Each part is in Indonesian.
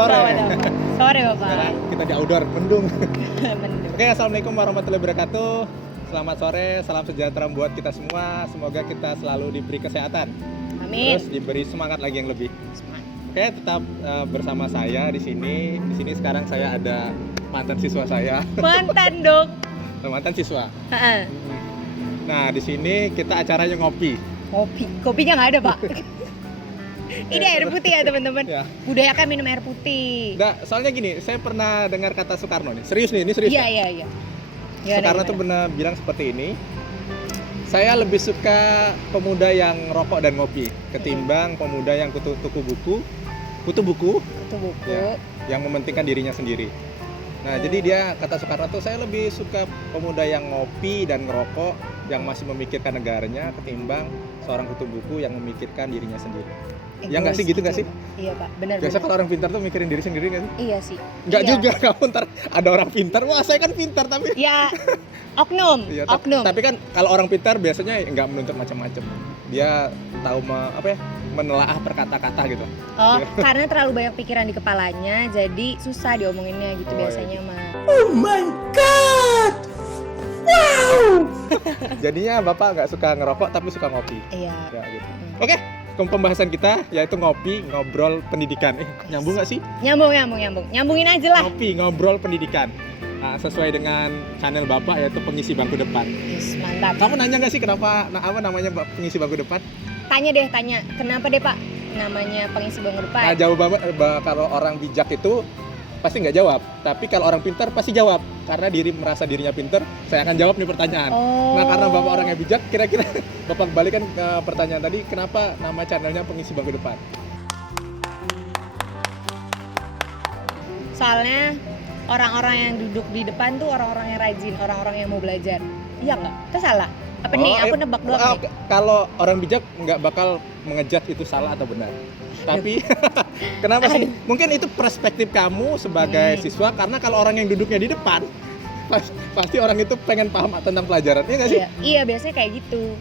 sore. Sore Bapak. Sekarang kita di outdoor, mendung. Mendung. Oke, assalamualaikum warahmatullahi wabarakatuh. Selamat sore, salam sejahtera buat kita semua. Semoga kita selalu diberi kesehatan. Amin. Terus diberi semangat lagi yang lebih. Oke, tetap bersama saya di sini. Di sini sekarang saya ada mantan siswa saya. Mantan dong. Mantan siswa. Heeh. Nah, di sini kita acaranya ngopi. Kopinya nggak ada Pak. Ini air putih ya teman-teman. Ya. Budayakan minum air putih. Nah, soalnya gini, saya pernah dengar kata Soekarno nih. Serius nih, ini serius. Iya. Soekarno tuh pernah bilang seperti ini. Saya lebih suka pemuda yang rokok dan ngopi ketimbang pemuda yang kutu buku ya, yang mementingkan dirinya sendiri. Nah, jadi dia kata Soekarno tuh saya lebih suka pemuda yang ngopi dan ngerokok yang masih memikirkan negaranya ketimbang seorang kutu buku yang memikirkan dirinya sendiri. Ya nggak sih, gitu nggak sih? Iya Pak, benar. Biasa kalau orang pintar tuh mikirin diri sendiri nggak sih? Iya sih. Nggak Iya. juga, kamu ntar ada orang pintar, wah saya kan pintar tapi Ya, oknum. iya, oknum. tapi kan kalau orang pintar biasanya nggak menuntut macam-macam. Dia tahu menelaah perkata-kata gitu. Oh, karena terlalu banyak pikiran di kepalanya, jadi susah diomonginnya gitu biasanya mah. Oh my god! Wow! Jadinya Bapak nggak suka ngerokok tapi suka ngopi. Iya. Ya gitu. Oke, pembahasan kita yaitu ngopi, ngobrol pendidikan. Nyambung nggak sih? Nyambung. Nyambungin aja lah. Ngopi, ngobrol pendidikan. Nah, sesuai dengan channel Bapak yaitu pengisi bangku depan. Yes, mantap. Kamu nanya nggak sih kenapa apa namanya pengisi bangku depan? Tanya. Kenapa deh Pak namanya pengisi bangku depan? Nah, jawabannya kalau orang bijak itu pasti nggak jawab. Tapi kalau orang pintar pasti jawab. Karena merasa dirinya pintar, saya akan jawab nih pertanyaan. Oh. Nah, karena Bapak orangnya bijak, kira-kira Bapak balikan ke pertanyaan tadi, kenapa nama channelnya pengisi bangku depan? Soalnya orang-orang yang duduk di depan tuh orang-orang yang rajin, orang-orang yang mau belajar. Iya nggak? Itu salah? Apa nih? Aku nebak doang nih. Kalau orang bijak nggak bakal mengejat itu salah atau benar. Tapi kenapa sih? Mungkin itu perspektif kamu sebagai siswa, karena kalau orang yang duduknya di depan pasti orang itu pengen paham tentang pelajaran, iya nggak sih? Iya, biasanya kayak gitu.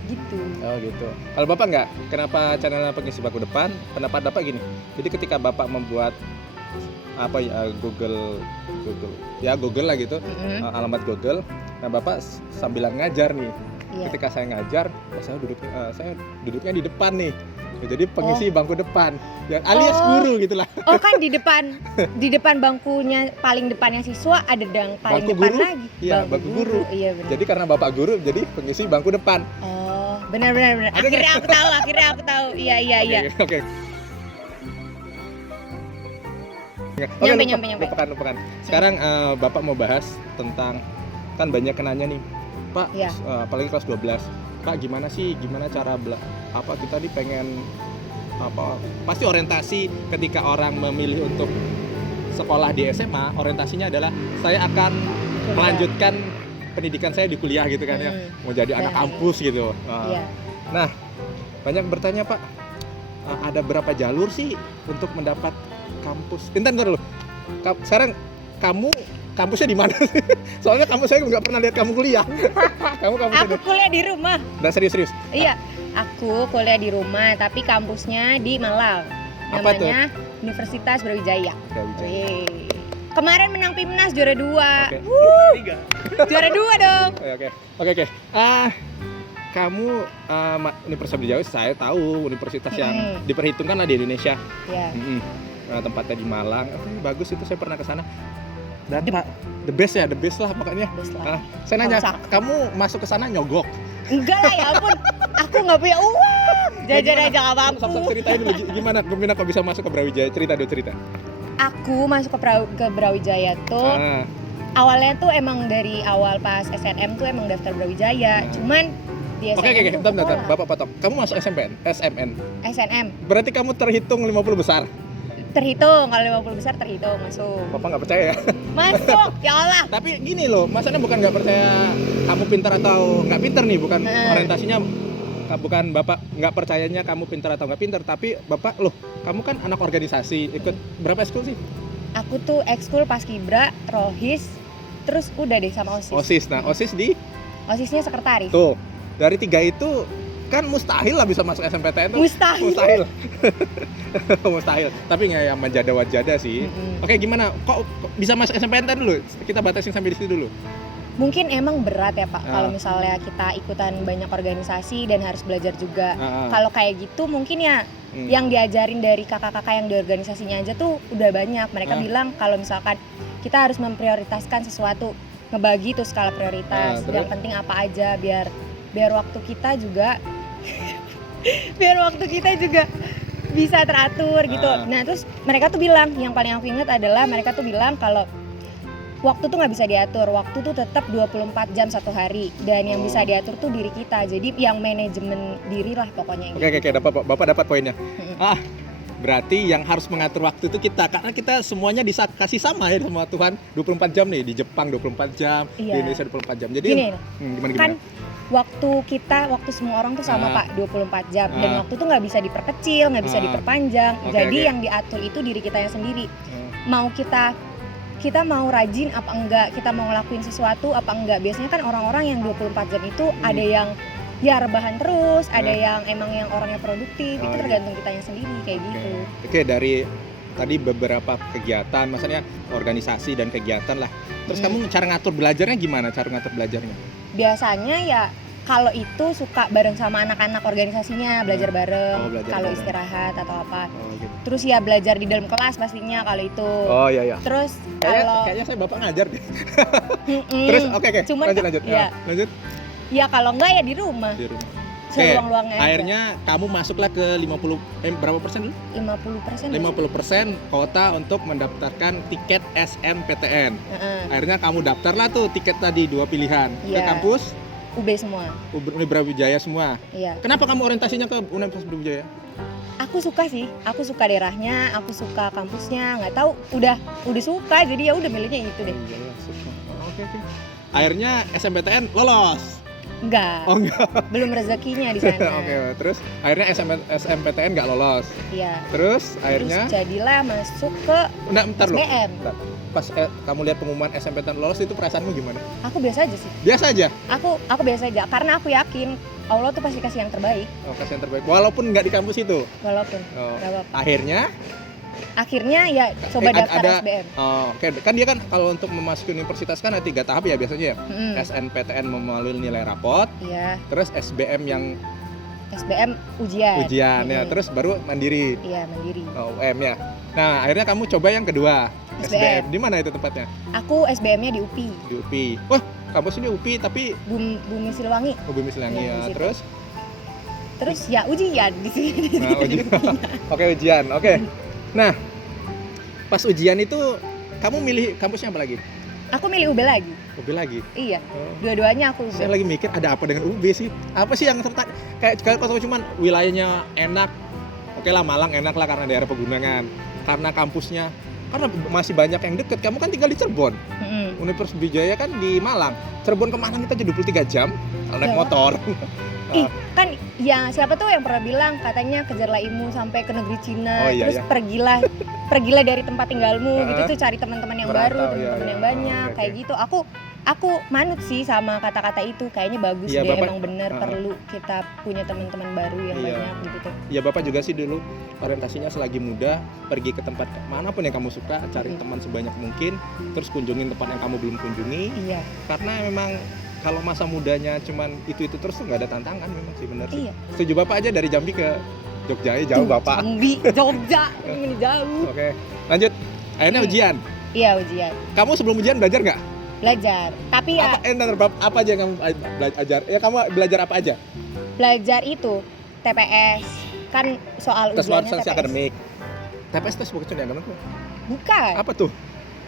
Oh gitu. Kalau Bapak nggak, kenapa channelnya pengisi bangku depan? Pendapat Bapak gini. Jadi ketika Bapak membuat Google lah gitu, alamat Google. Nah, Bapak sambil ngajar nih. Iya. Ketika saya ngajar, saya duduknya di depan nih. Jadi pengisi bangku depan, yang alias guru gitulah. Oh kan di depan bangkunya paling depannya siswa ada yang paling Bangku depan guru? lagi. Iya, bangku guru. Iya benar. Jadi karena Bapak guru, jadi pengisi bangku depan. Oh, benar. Akhirnya aku tahu. Iya. Oke. Nyampe. Lupakan. Sekarang Bapak mau bahas tentang, kan banyak kenanya nih, Pak, Iya. Apalagi kelas 12. Pak, gimana cara kita nih pengen pasti orientasi ketika orang memilih untuk sekolah di SMA, orientasinya adalah saya akan melanjutkan pendidikan saya di kuliah gitu kan ya. Mau jadi anak kampus gitu. Iya. Nah, banyak bertanya, Pak, ada berapa jalur sih untuk mendapat kampus? Bentar dulu. Sekarang kamu kampusnya di mana? Soalnya saya nggak pernah lihat kamu kuliah. Aku kuliah di rumah. Nah, serius. Iya, aku kuliah di rumah, tapi kampusnya di Malang. Apa Namanya Universitas Brawijaya. Brawijaya. Wih. Kemarin menang PIMNAS juara 2. Oke. Juara 2 dong. Oke. Kamu Universitas Brawijaya, saya tahu universitas yang diperhitungkan lah di Indonesia. Iya. Nah, tempatnya di Malang. Bagus itu, saya pernah ke sana. Dan the best lah pokoknya. Best lah. Saya nanya, kamu masuk ke sana nyogok? Enggak lah ya ampun, aku nggak punya uang. Jajan aja nggak mampu. Sok ceritain dulu gimana kok bisa masuk ke Brawijaya, cerita. Aku masuk ke Brawijaya tuh awalnya tuh emang dari awal pas SNM tuh emang daftar Brawijaya. Cuman di SNM Oke, bentar, Bapak potong. Kamu masuk SMN? SNM. Berarti kamu terhitung 50 besar? Terhitung, kalau 50 besar terhitung masuk. Bapak nggak percaya ya? Masuk, ya Allah. Tapi gini loh, maksudnya bukan nggak percaya kamu pintar atau nggak pintar nih, bukan orientasinya, bukan Bapak nggak percayanya kamu pintar atau nggak pintar, tapi Bapak loh, kamu kan anak organisasi, ikut berapa ekskul sih? Aku tuh ekskul Paskibra, Rohis, terus udah deh sama OSIS. OSIS, nah OSIS di? OSISnya sekretaris. Tuh, dari 3 itu kan mustahil lah bisa masuk SNMPTN tuh. Mustahil. Mustahil. Tapi nggak yang menjada-wajada sih. Oke, gimana? Kok bisa masuk SNMPTN dulu? Kita batasin sampai di situ dulu. Mungkin emang berat ya Pak, kalau misalnya kita ikutan banyak organisasi dan harus belajar juga. Kalau kayak gitu mungkin ya yang diajarin dari kakak-kakak yang di organisasinya aja tuh udah banyak. Mereka bilang kalau misalkan kita harus memprioritaskan sesuatu, ngebagi tuh skala prioritas. Yang penting apa aja biar waktu kita juga bisa teratur gitu. Nah terus mereka tuh bilang, yang paling aku ingat adalah mereka tuh bilang kalau waktu tuh nggak bisa diatur, waktu tuh tetap 24 jam satu hari, dan yang bisa diatur tuh diri kita. Jadi yang manajemen diri lah pokoknya. Oke, Bapak dapat poinnya. Berarti yang harus mengatur waktu itu kita, karena kita semuanya kasih sama ya sama Tuhan, 24 jam nih, di Jepang 24 jam, di Indonesia 24 jam. Jadi gimana? Kan waktu semua orang tuh sama Pak, 24 jam, dan waktu tuh nggak bisa diperkecil, nggak bisa diperpanjang. Jadi yang diatur itu diri kitanya sendiri. Mau kita mau rajin apa enggak, kita mau ngelakuin sesuatu apa enggak. Biasanya kan orang-orang yang 24 jam itu ada yang ya rebahan terus, ada yang emang yang orangnya produktif, itu tergantung kitanya sendiri kayak gitu. Oke, dari tadi beberapa kegiatan, maksudnya organisasi dan kegiatan lah. Terus kamu cara ngatur belajarnya gimana? Biasanya ya kalau itu suka bareng sama anak-anak organisasinya, belajar bareng, kalau istirahat atau apa. Gitu. Terus ya belajar di dalam kelas pastinya kalau itu. Iya. Terus kayaknya saya Bapak ngajar deh. Terus oke. Cuman lanjut. Lanjut. Ya kalau enggak ya di rumah. Seluang-luangnya aja. Akhirnya kamu masuklah ke 50 berapa persen dulu? 50% kota untuk mendaftarkan tiket SNMPTN. Akhirnya kamu daftarlah tuh tiket tadi 2 pilihan. Ke kampus UB semua. Universitas Brawijaya semua. Iya. Kenapa kamu orientasinya ke Universitas Brawijaya? Aku suka sih, aku suka daerahnya, aku suka kampusnya, nggak tahu, udah suka, jadi ya udah milihnya itu deh. Oke. Akhirnya SNMPTN lolos. Enggak. Belum rezekinya di sana. Oke, terus akhirnya SNMPTN nggak lolos. Iya. Terus akhirnya jadilah masuk ke SBM. Pas kamu lihat pengumuman SNMPTN lolos, itu perasaanmu gimana? Aku biasa aja sih. Biasa aja? Aku biasa aja, karena aku yakin Allah tuh pasti kasih yang terbaik. Kasih yang terbaik, walaupun nggak di kampus itu? Walaupun, nggak apa-apa. Akhirnya ya coba daftar SBM. Oke. Kan dia kan kalau untuk memasuki universitas kan ada 3 tahap ya biasanya ya. SNMPTN melalui nilai rapot. Iya. Terus SBM ujian ya. Terus baru mandiri. Iya, mandiri. UM ya. Nah, akhirnya kamu coba yang kedua. SBM. Di mana itu tempatnya? Aku SBM-nya di UPI. Di UPI. Wah, kampus ini UPI tapi Bumi Siliwangi. Bumi Siliwangi ya. Terus ya ujian di sini. Ujian. Ujian. Oke. Nah, pas ujian itu kamu milih kampusnya apa lagi? Aku milih UB lagi. UB lagi? Iya. Dua-duanya aku UB. Saya lagi mikir ada apa dengan UB sih? Apa sih yang tertarik? Kayak kalau cuman wilayahnya enak. Oke lah, Malang enak lah karena daerah pegunungan. Karena kampusnya masih banyak yang deket. Kamu kan tinggal di Cirebon. Universitas Brawijaya kan di Malang. Cirebon ke Malang kita aja 23 jam kalau naik motor. Kan ya siapa tuh yang pernah bilang katanya kejarlah ilmu sampai ke negeri Cina, terus pergilah dari tempat tinggalmu gitu tuh, cari teman-teman yang baru, teman-teman yang banyak kayak gitu. Aku manut sih sama kata-kata itu, kayaknya bagus deh, emang bener perlu kita punya teman-teman baru yang banyak gitu tuh. Iya, Bapak juga sih dulu orientasinya selagi muda pergi ke tempat manapun yang kamu suka, cari teman sebanyak mungkin, terus kunjungin tempat yang kamu belum kunjungi. Iya. Karena memang kalau masa mudanya cuman itu terus tuh nggak ada tantangan, memang sih benar sih. Iya. Setuju Bapak aja dari Jambi ke Jogja jauh Bapak. Jambi, Jogja, ini jauh. Oke, lanjut. Akhirnya ujian. Iya, ujian. Kamu sebelum ujian belajar nggak? Belajar, tapi ya. Apa aja yang kamu belajar? Ya kamu belajar apa aja? Belajar itu TPS, kan soal ujiannya TPS. Akademik. TPS tes bukan akademik? Bukan. Apa tuh?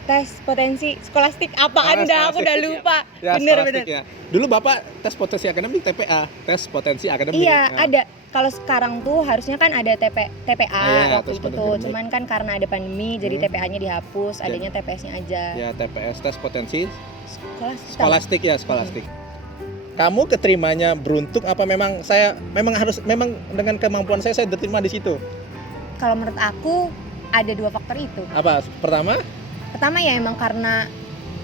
Tes potensi skolastik apa Anda? Aku udah lupa. Ya, bener. Ya. Dulu Bapak tes potensi akademik TPA, tes potensi akademik. Iya, ada. Kalau sekarang tuh harusnya kan ada TPA waktu itu tuh. Cuman kan karena ada pandemi jadi TPA-nya dihapus, adanya TPS-nya aja. Ya, TPS tes potensi skolastik. Kamu keterimanya beruntung apa memang memang dengan kemampuan saya diterima di situ? Kalau menurut aku ada 2 faktor itu. Apa? Pertama ya emang karena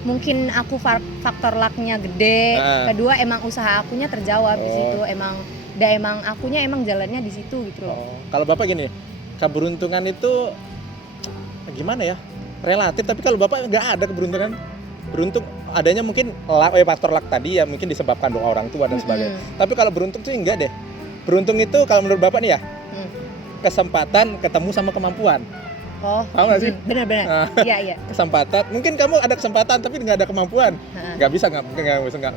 mungkin aku faktor luck-nya gede. Kedua emang usaha akunya terjawab di situ. Emang Dan emang akunya emang jalannya di situ gitu loh. Kalau Bapak gini, keberuntungan itu gimana ya? Relatif, tapi kalau Bapak nggak ada keberuntungan. Beruntung adanya mungkin faktor luck tadi ya, mungkin disebabkan doa orang tua dan sebagainya. Tapi kalau beruntung tuh enggak deh. Beruntung itu kalau menurut Bapak nih ya, kesempatan ketemu sama kemampuan. Tahu nggak sih? Benar-benar. Nah, Iya. kesempatan. Mungkin kamu ada kesempatan tapi nggak ada kemampuan. Nggak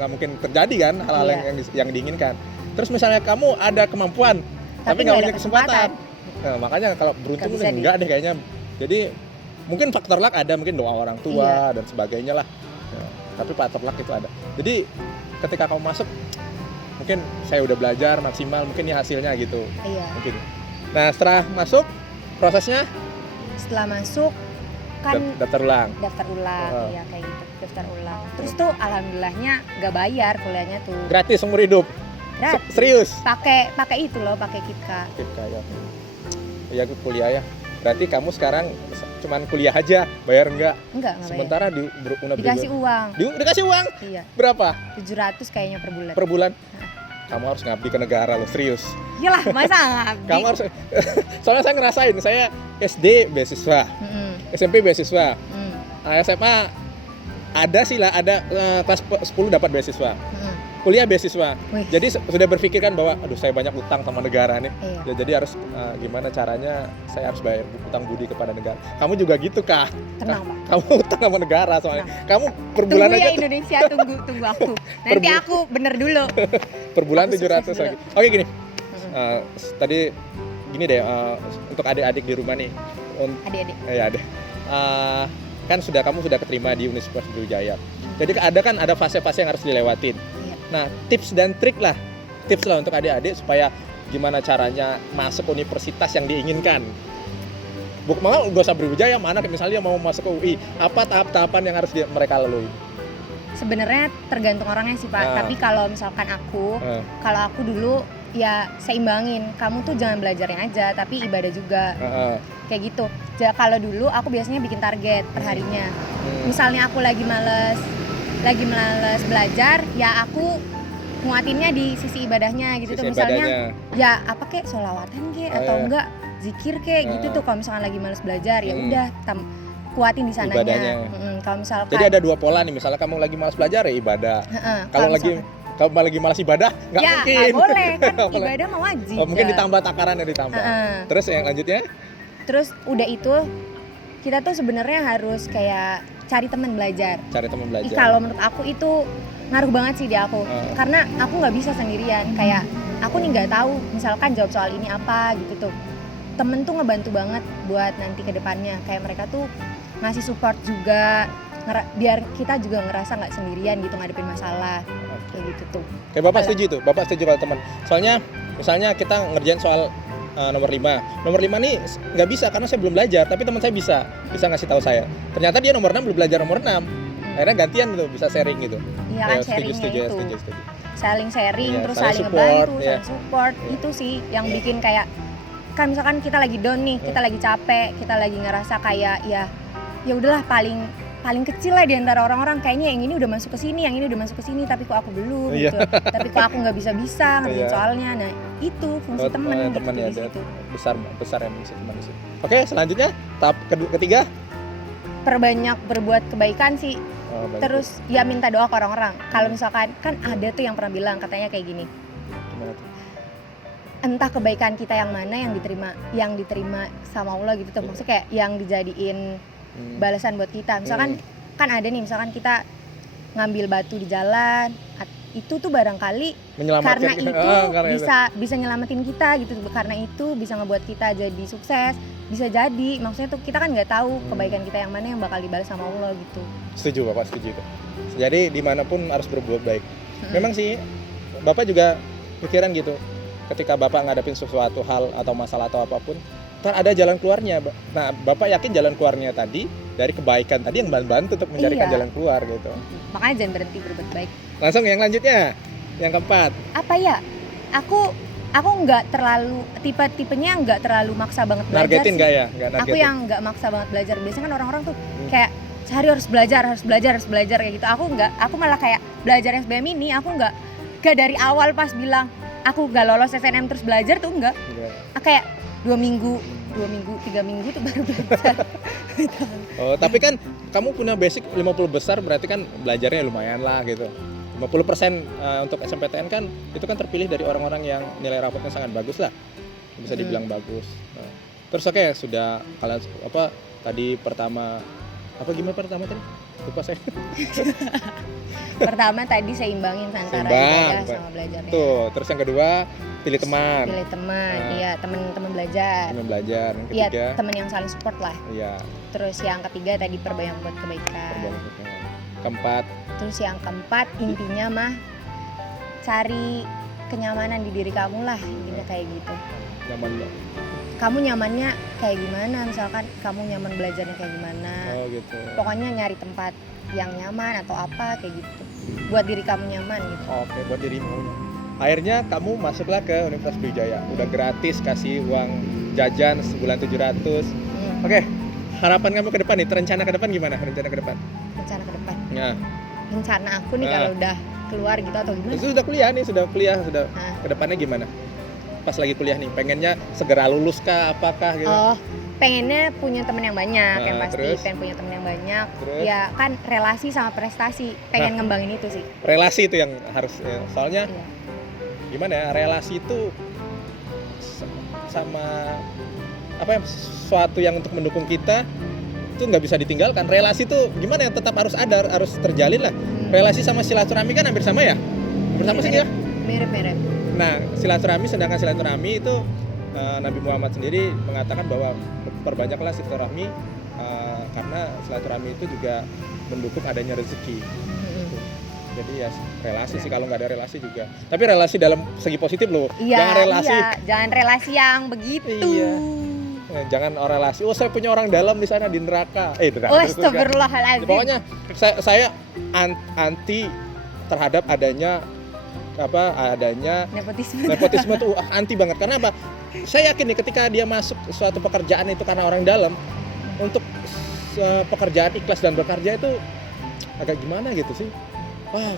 mungkin terjadi kan hal-hal yang diinginkan. Terus misalnya kamu ada kemampuan tapi nggak punya kesempatan. Nah, makanya kalau beruntung enggak deh kayaknya. Jadi mungkin faktor luck ada, mungkin doa orang tua dan sebagainya lah. Ya, tapi faktor luck itu ada. Jadi ketika kamu masuk, mungkin saya udah belajar maksimal, mungkin ini hasilnya gitu. Iya. Mungkin. Nah setelah masuk prosesnya? Setelah masuk kan daftar ulang. Ya kayak gitu, daftar ulang. Terus tuh alhamdulillahnya nggak bayar kuliahnya tuh. Gratis seumur hidup. Gratis. Serius? Pakai itu loh, pakai KIPKA. KIPKA ya. Iya kuliah ya. Berarti kamu sekarang cuman kuliah aja, bayar enggak? Enggak Sementara bayar. Dikasih uang. Dikasih uang? Iya. Berapa? 700 kayaknya per bulan. Per bulan? Kamu harus ngabdi ke negara loh, serius. Iyalah, masa ngabdi? Kamu harus. Soalnya saya ngerasain, saya SD beasiswa, SMP beasiswa, SMA ada sih lah, ada kelas 10 dapat beasiswa. Kuliah beasiswa. Jadi sudah berpikirkan bahwa aduh saya banyak utang sama negara nih. Ya, jadi harus gimana caranya saya harus bayar utang budi kepada negara. Kamu juga gitu Kak? Tenang Pak. Kamu utang sama negara soalnya. Kamu per bulan tunggu aja ya Indonesia, tunggu aku. Nanti aku bener dulu. Per bulan 700 lagi. Oke gini. Tadi gini deh, untuk adik-adik di rumah nih. Adik-adik. Ya ada. Kan kamu sudah keterima di Universitas Brawijaya. Jadi ada fase-fase yang harus dilewatin. Nah, tips lah untuk adik-adik supaya gimana caranya masuk universitas yang diinginkan. Malah gak usah Brawijaya, mana misalnya mau masuk ke UI, apa tahap-tahapan yang harus mereka lalui? Sebenarnya tergantung orangnya sih Pak, tapi kalau misalkan kalau aku dulu ya seimbangin, kamu tuh jangan belajarnya aja, tapi ibadah juga, kayak gitu. Kalau dulu aku biasanya bikin target per harinya, misalnya aku lagi males belajar, ya aku nguatinnya di sisi ibadahnya gitu tuh, misalnya ya apa kek sholawatan kek atau enggak zikir kek gitu tuh. Kalau misalkan lagi males belajar ya udah kuatin di sananya. Kalau misalkan jadi ada dua pola nih, misalnya kamu lagi malas belajar ya ibadah. Kalau lagi malas ibadah nggak ya, mungkin. Ya boleh kan ibadah mah wajib. Mungkin ditambah takarannya ditambah. Terus yang lanjutnya? Terus udah itu kita tuh sebenarnya harus kayak cari teman belajar. Kalau menurut aku itu ngaruh banget sih di aku, karena aku nggak bisa sendirian. Kayak aku nih nggak tahu misalkan jawab soal ini apa gitu tuh. Temen tuh ngebantu banget buat nanti ke depannya. Kayak mereka tuh ngasih support juga, biar kita juga ngerasa nggak sendirian gitu ngadepin masalah. Kayak gitu tuh. Kayak Bapak setuju tuh, Bapak setuju kalau teman. Soalnya misalnya kita ngerjain soal nomor 5 nih nggak bisa karena saya belum belajar, tapi teman saya bisa ngasih tahu saya. Ternyata dia nomor 6 belum belajar nomor 6. Akhirnya gantian gitu, bisa sharing gitu. Iya kan, sharingnya itu. Saling sharing, terus saling support, ngebantu, saling support. Itu sih yang bikin kayak, kan misalkan kita lagi down nih, kita lagi capek, kita lagi ngerasa kayak ya udahlah paling kecil lah di antara orang-orang, kayaknya yang ini udah masuk ke sini, yang ini udah masuk ke sini, tapi kok aku belum gitu. Tapi kok aku nggak bisa ngerjain soalnya. Nah, itu fungsi teman gitu ya, di situ. Besar ya fungsi teman di situ. Oke, selanjutnya tahap ketiga, perbanyak berbuat kebaikan sih. Terus ya minta doa ke orang-orang. Kalau misalkan kan ada tuh yang pernah bilang katanya kayak gini. Gimana tuh? Entah kebaikan kita yang mana yang diterima sama Allah gitu tuh. Maksudnya kayak yang dijadiin balasan buat kita. Misalkan kan ada nih, misalkan kita ngambil batu di jalan, itu tuh barangkali karena itu bisa nyelamatin kita gitu. Karena itu bisa ngebuat kita jadi sukses. Bisa jadi, maksudnya tuh kita kan nggak tahu kebaikan kita yang mana yang bakal dibalas sama Allah gitu. Setuju Bapak, setuju itu. Jadi dimanapun harus berbuat baik. Memang sih Bapak juga pikiran gitu. Ketika Bapak ngadapin sesuatu hal atau masalah atau apapun, kan ada jalan keluarnya. Nah, Bapak yakin jalan keluarnya tadi dari kebaikan tadi yang bantu untuk mencarikan jalan keluar gitu. Makanya jangan berhenti berbuat baik. Langsung yang lanjutnya, yang keempat. Apa ya? Aku nggak terlalu tipenya nggak terlalu maksa banget belajar. Nargetin nggak ya? Aku yang nggak maksa banget belajar. Biasanya kan orang-orang tuh kayak sehari harus belajar kayak gitu. Aku nggak. Aku malah kayak belajar SBM ini. Aku nggak dari awal pas bilang aku gak lolos SNM terus belajar tuh enggak. Enggak. Kayak 2 minggu, 3 minggu tuh baru belajar. Oh, tapi kan kamu punya basic 50 besar berarti kan belajarnya lumayan lah gitu. 50% untuk SMPTN kan itu kan terpilih dari orang-orang yang nilai rapotnya sangat bagus lah. Bisa dibilang bagus. Nah, terus oke, sudah kalian apa tadi pertama gimana pertama tadi? Lupa saya. Pertama tadi seimbangin antara ibadah sama belajarnya. Tuh, terus yang kedua pilih teman. Pilih teman, iya teman belajar. Teman belajar. Yang Iya, ketiga, teman yang saling support lah. iya. Terus yang ketiga tadi perbanyak buat kebaikan. Keempat, Terus yang keempat intinya mah cari kenyamanan di diri kamu lah, intinya kayak gitu. nyaman lo. Kamu nyamannya kayak gimana? Misalkan kamu nyaman belajarnya kayak gimana? Oh gitu. Pokoknya nyari tempat yang nyaman atau apa kayak gitu. Buat diri kamu nyaman gitu. Oke, buat dirimu. Akhirnya kamu masuklah ke Universitas Brawijaya. Udah gratis kasih uang jajan sebulan 700. Oke, harapan kamu ke depan nih, rencana ke depan gimana? Rencana ke depan? Rencana ke depan. Nah, Rencana aku nih kalau udah keluar gitu atau gimana? itu sudah kuliah, sudah ke depannya gimana? Pas lagi kuliah nih, pengennya segera lulus kah, apakah gitu? Oh, pengennya punya temen yang banyak, yang pasti terus? pengen punya temen yang banyak. Terus? Ya kan relasi sama prestasi, pengen ngembangin itu sih. Relasi itu yang harus, soalnya Iya. gimana ya, relasi itu sama apa ya, sesuatu yang untuk mendukung kita itu nggak bisa ditinggalkan. Relasi itu gimana ya, tetap harus ada, harus terjalin lah. Relasi sama silaturahmi kan hampir sama ya, hampir sama sih ya. Mirip-mirip. Nah, sedangkan silaturahmi itu Nabi Muhammad sendiri mengatakan bahwa perbanyaklah silaturahmi karena silaturahmi itu juga mendukung adanya rezeki. Jadi ya relasi sih, kalau nggak ada relasi juga. Tapi relasi dalam segi positif loh. Iya, Jangan jangan relasi yang begitu. Iya. Jangan relasi. Oh, saya punya orang dalam di sana di neraka. Oh, astagfirullahaladzim. Pokoknya saya anti terhadap adanya nepotisme tuh anti banget. Karena apa? Saya yakin nih ketika dia masuk suatu pekerjaan itu karena orang dalam, untuk pekerjaan ikhlas dan bekerja itu agak gimana gitu sih. Wah,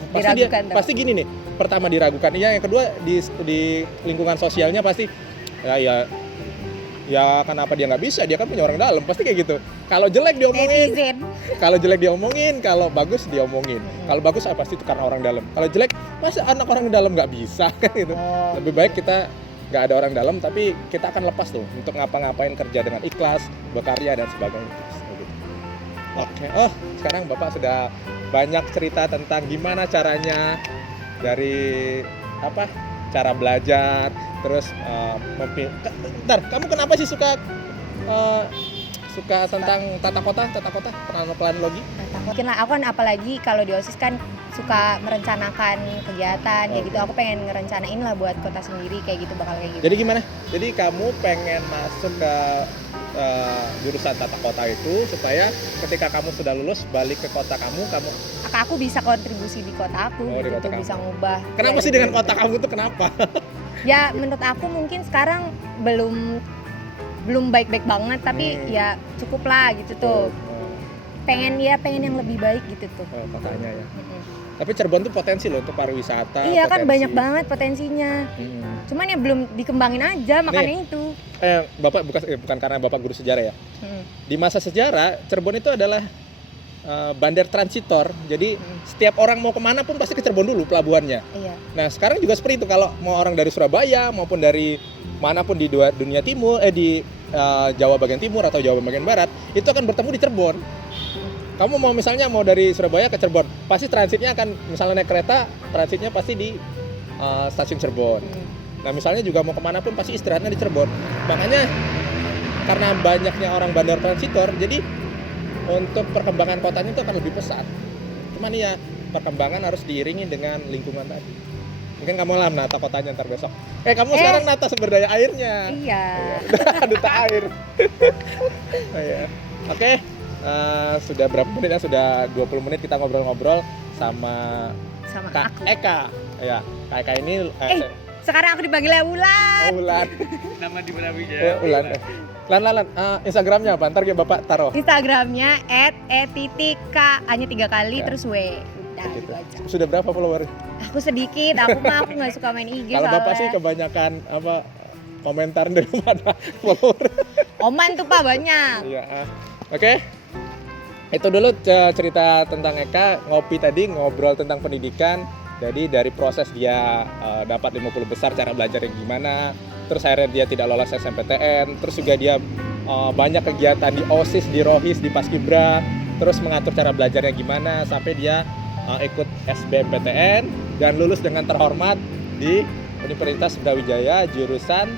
pasti gini nih. Pertama diragukan, iya. Yang kedua di lingkungan sosialnya pasti ya kenapa dia nggak bisa? Dia kan punya orang dalam, pasti kayak gitu. Kalau jelek diomongin, kalau bagus diomongin. Kalau bagus pasti itu karena orang dalam. Kalau jelek, masa anak orang dalam nggak bisa kan gitu. Lebih baik kita nggak ada orang dalam, tapi kita akan lepas tuh untuk ngapa-ngapain, kerja dengan ikhlas, berkarya dan sebagainya. Gitu. Oke. Oh, sekarang Bapak sudah banyak cerita tentang gimana caranya dari cara belajar, terus bentar, kamu kenapa sih suka tentang tata kota, planologi? Mungkin lah, aku kan apalagi kalau di OSIS kan suka merencanakan kegiatan kayak gitu. Aku pengen ngerencanain lah buat kota sendiri kayak gitu, bakal kayak gitu. Jadi gimana? Jadi kamu pengen masuk ke jurusan tata kota itu supaya ketika kamu sudah lulus balik ke kota kamu aku bisa kontribusi di kota aku, di gitu, kota kamu. bisa ngubah. Kenapa sih dengan kota kamu tuh kenapa? Ya menurut aku mungkin sekarang belum baik-baik banget, tapi ya cukup lah gitu tuh. Pengen yang lebih baik gitu tuh. Oh, kotanya ya. Tapi Cirebon tuh potensi loh untuk pariwisata. Iya kan, banyak banget potensinya. Cuman ya belum dikembangin aja, makanya itu. Bapak bukan karena Bapak guru sejarah ya. Di masa sejarah Cirebon itu adalah bandar transitor. Jadi setiap orang mau kemana pun pasti ke Cirebon dulu pelabuhannya. Iya. Nah sekarang juga seperti itu, kalau mau orang dari Surabaya maupun dari manapun di dunia timur, di Jawa bagian timur atau Jawa bagian barat, itu akan bertemu di Cirebon. Kamu mau misalnya mau dari Surabaya ke Cirebon, pasti transitnya akan, misalnya naik kereta, transitnya pasti di stasiun Cirebon. Nah misalnya juga mau kemana pun pasti istirahatnya di Cirebon. Makanya karena banyaknya orang bandar transitor, jadi untuk perkembangan kotanya itu akan lebih pesat. Cuman ya perkembangan harus diiringi dengan lingkungan tadi. Mungkin kamu lah menata kotanya ntar besok. Kamu sekarang nata sumber daya airnya. Iya. Duta air. Oke. Sudah berapa menit ya? Sudah 20 menit kita ngobrol-ngobrol sama Kak aku. Eka. Ya, Kak Eka ini sekarang aku dipanggilnya Wulan. Wulan. Nama di Brawijaya. Wulan. Lan. Instagramnya apa? Ntar ya Bapak taruh. Instagramnya @e_k hanya 3 kali terus W. Nah, gitu aja. Sudah berapa follower? Aku sedikit, aku nggak suka main IG Kalau soalnya. Bapak sih kebanyakan komentar daripada follower. Oman tuh Pak banyak. Iya. Oke. Itu dulu cerita tentang Eka, ngopi tadi ngobrol tentang pendidikan. Jadi dari proses dia dapat 50 besar, cara belajarnya gimana, terus akhirnya dia tidak lolos SNMPTN, terus juga dia banyak kegiatan di OSIS, di ROHIS, di Paskibra, terus mengatur cara belajarnya gimana sampai dia ikut SBMPTN dan lulus dengan terhormat di Universitas Brawijaya jurusan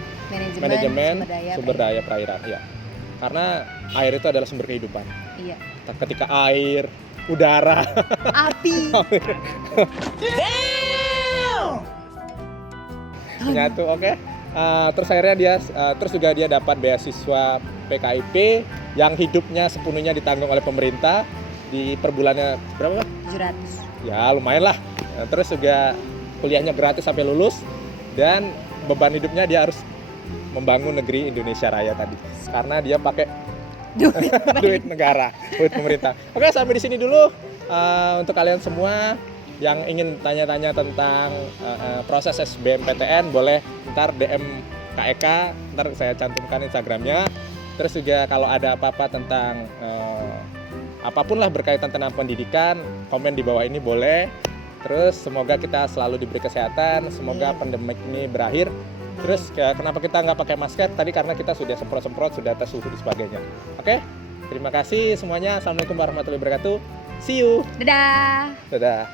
Manajemen Sumber Daya Perairan. Ya. Karena air itu adalah sumber kehidupan. Iya. Ketika air, udara, Api. menyatu, oke. Terus akhirnya dia, terus juga dia dapat beasiswa PKIP yang hidupnya sepenuhnya ditanggung oleh pemerintah di per bulannya berapa Pak? 700. Ya lumayan lah. Terus juga kuliahnya gratis sampai lulus dan beban hidupnya dia harus membangun negeri Indonesia Raya tadi karena dia pakai duit negara, duit pemerintah. Oke, sampai di sini dulu. Untuk kalian semua yang ingin tanya-tanya tentang proses SBMPTN boleh ntar DM Kak Eka, ntar saya cantumkan Instagramnya. Terus juga kalau ada apa-apa tentang apapun lah berkaitan tentang pendidikan, komen di bawah ini boleh. Terus semoga kita selalu diberi kesehatan, semoga pandemik ini berakhir. Terus kenapa kita nggak pakai masker? Tadi karena kita sudah semprot-semprot, sudah tes suhu dan sebagainya. Oke, terima kasih semuanya. Assalamualaikum warahmatullahi wabarakatuh. See you. Dadah. Dadah.